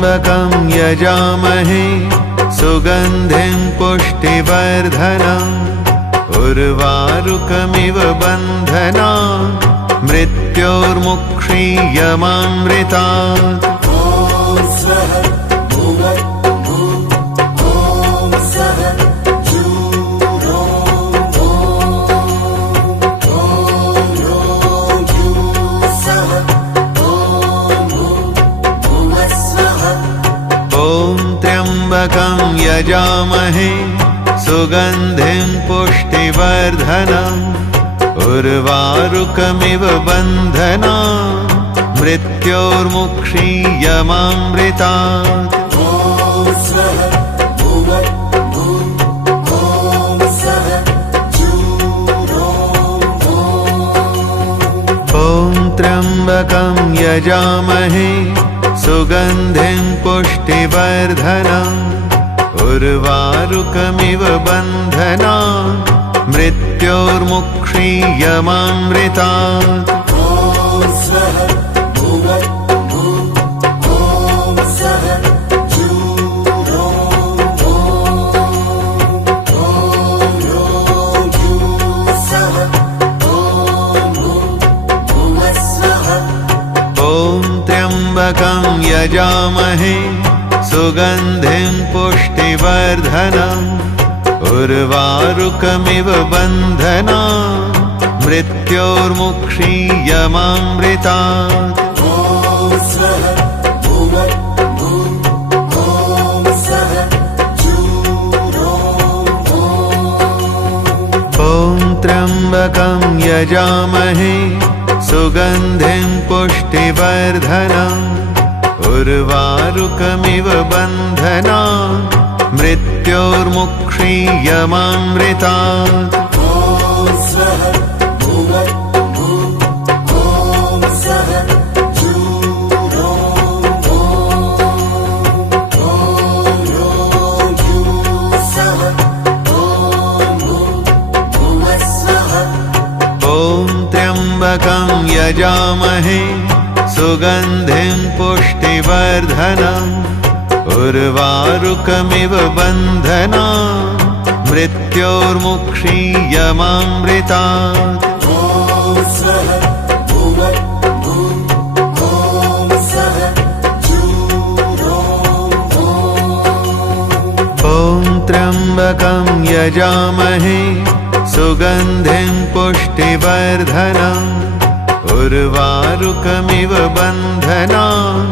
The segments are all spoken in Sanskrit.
त्र्यम्बकं यजामहे सुगन्धिं पुष्टिवर्धनम् उर्वारुकमिव बन्धनान् मृत्योर्मुक्षीयमामृतात्। त्र्यम्बकं यजामहे सुगन्धिं पुष्टिवर्धनम् उर्वारुकमिव बन्धनान् मृत्योर्मुक्षीयमामृतात्। ॐ त्र्यम्बकं यजामहे सुगन्धिं पुष्टिवर्धनम् उर्वारुकमिव बन्धनान् मृत्योर्मुक्षीयमामृतात्। त्र्यम्बकं यजामहे सुगन्धिं पुष्टिवर्धनम् उर्वारुकमिव बन्धनान् मृत्योर्मुक्षीयमामृतात्। ॐ त्र्यम्बकं यजामहे सुगन्धिं पुष्टिवर्धनम् उर्वारुकमिव बन्धनान् मृत्योर्मुक्षीयमामृतात्। त्र्यम्बकं यजामहे सुगन्धिं पुष्टिवर्धनम् उर्वारुकमिव बन्धनान् मृत्योर्मुक्षीयमामृतात्। ॐ त्र्यम्बकं यजामहे सुगन्धिं पुष्टिवर्धनम् उर्वारुकमिव बन्धनान्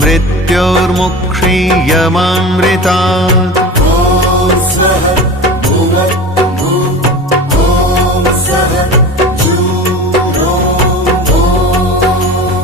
मृत्योर्मुक्षीयमामृतात्।